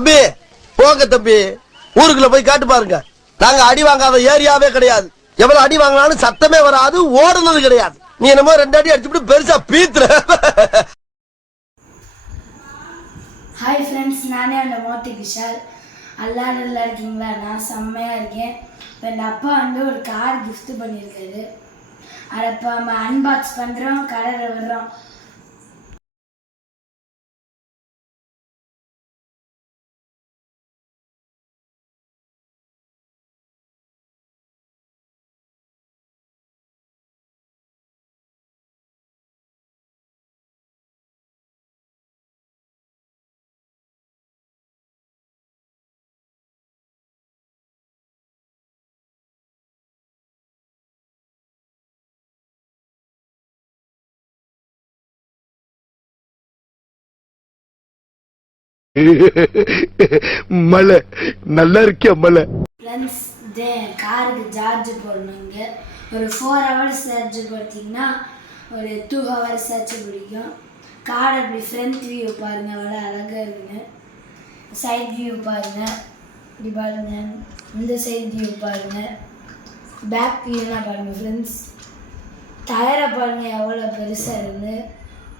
தம்பி போங்க தம்பி, ஊருக்குள்ள போய் காட்டு பாருங்க. நாங்க அடி வாங்காத ஏரியாவே கிடையாது. எவ்வளவு அடி வாங்கினாலும் சத்தமே வராது, ஓடுனது கிடையாது. நீ என்னமோ 2 அடி அடிச்சுட்டு பெருசா பீத்துற. ஹாய் ஃப்ரெண்ட்ஸ், நானே அந்த மோத்தி விஷால். எல்லாம் நல்லா இருக்கீங்களா? நான் செம்மையாக இருக்கேன். இப்போ எங்கள் அப்பா ஒரு கார் கிஃப்ட் பண்ணியிருக்காரு. அதை இப்போ நம்ம அன்பாக்ஸ் பண்ணுறோம், கடையில் வர்றோம். மலை நல்லா இருக்கியா மலை? ஃப்ரெண்ட்ஸ், காருக்கு சார்ஜ் போடணுங்க. ஒரு 4 hours சார்ஜ் போட்டிங்கன்னா ஒரு 2 hours ஆச்சு பிடிக்கும். கார் அப்படி ஃப்ரண்ட் வியூ பாருங்கள், அவ்வளோ அழகாக இருக்குங்க. சைட் வியூ பாருங்கள், இப்படி பாருங்கள். இந்த சைட் வியூ பாருங்கள், பேக் வியூலாம் பாருங்கள். ஃப்ரெண்ட்ஸ், டயரை பாருங்கள் எவ்வளோ பெருசாக இருக்குது.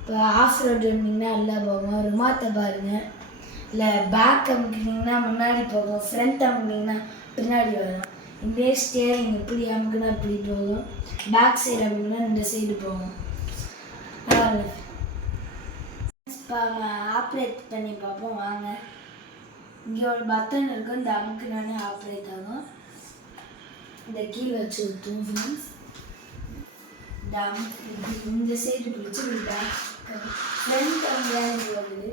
இப்போ ஆஃப் ரோடு இருந்தீங்கன்னா நல்லா போகும். ரிமாத்தை பாருங்கள். இல்லை பேக் அமுக்கினீங்கன்னா முன்னாடி போகும், ஃப்ரண்ட் அமுக்கினீங்கன்னா பின்னாடி வரும். இதே ஸ்டேரிங் இப்படி அமுக்குனா இப்படி போகும், பேக் சைடு அமுக்குனா இந்த சைடு போகும். இப்போ ஆப்ரேட் பண்ணி பார்ப்போம் வாங்க. இங்கே ஒரு பட்டன் இருக்கும், இந்த அமுக்குனானே ஆப்ரேட் ஆகும். இந்த கீழே வச்சு விட்டுரும் ஃப்ரெண்ட்ஸ். இந்த அமுக்கு இந்த சைடு பிடிச்சி பேக் ஃப்ரண்ட் அமுக்குனா வருது.